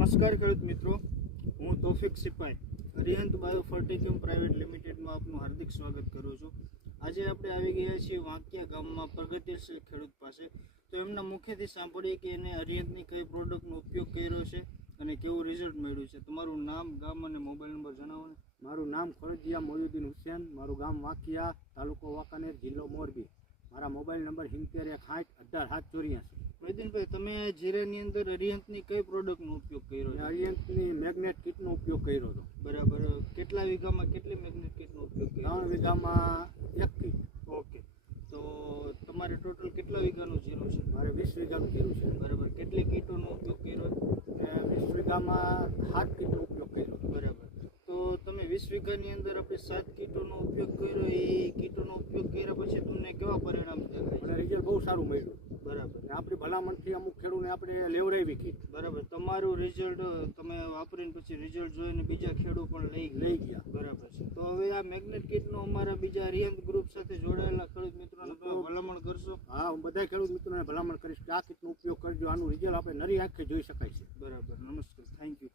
નમસ્કાર ખેડૂત મિત્રો, હું Taufiq Sipai Arihant bio Ferticum private લિમિટેડમાં આપનું હાર્દિક સ્વાગત કરું છું. આજે આપણે આવી ગયા છીએ વાંકિયા ગામમાં પ્રગતિશીલ ખેડૂત પાસે. તો એમના મુખ્યથી સાંભળીએ કે એને અરિહંતની કઈ પ્રોડક્ટનો ઉપયોગ કર્યો છે અને કેવું રિઝલ્ટ મળ્યું છે. તમારું નામ, ગામ અને મોબાઈલ નંબર જણાવો ને. મારું નામ ખોરજીયા મોયુદ્દીન હુસેન, મારું ગામ વાંકિયા તાલુકો વાંકાનેર, જિલ્લો મોરબી. મારા મોબાઈલ નંબર સિત્તેર એક આઠ અઢાર સાત ચોર્યાસી. મૈદીનભાઈ તમે જીરાની અંદર અરિહંતની કઈ પ્રોડક્ટનો ઉપયોગ કર્યો છે? અરિયન્ટની મેગ્નેટ કીટનો ઉપયોગ કર્યો હતો. બરાબર. કેટલા વીઘામાં કેટલી મેગ્નેટ કીટનો ઉપયોગ કર્યો ત્રણ વીઘામાં એક કીટ. ઓકે. તો તમારે ટોટલ કેટલા વીઘાનું જીરું છે? મારે વીસ વીઘાનું જીરું છે. બરાબર. કેટલી કીટોનો ઉપયોગ કર્યો? વીસ વીઘામાં સાત કીટનો ઉપયોગ કર્યો. બરાબર. તો તમે વીસ વીઘાની અંદર આપણે સાત કીટોનો ઉપયોગ કર્યો એ કીટોનો ઉપયોગ કર્યા પછી તમને કેવા પરિણામ દેખાય રિઝલ્ટ બહુ સારું મળ્યું. બરાબર. ને આપણી ભલામણથી અમુક ખેડૂતને આપણે લેવડાવી કીટ બરાબર. તમારું રિઝલ્ટ તમે વાપરીને પછી રિઝલ્ટ જોઈને બીજા ખેડૂત પણ લઈ લઈ ગયા. બરાબર છે. તો હવે આ મેગ્નેટ કીટનો અમારા બીજા રિયંત ગ્રુપ સાથે જોડાયેલા ખેડૂત મિત્રોને ભલામણ કરશો? હા હું બધા ખેડૂત મિત્રોને ભલામણ કરીશ કે આ કીટનો ઉપયોગ કરજો. આનું રિઝલ્ટ આપણે નરી આંખે જોઈ શકાય છે. બરાબર. નમસ્કાર. Thank you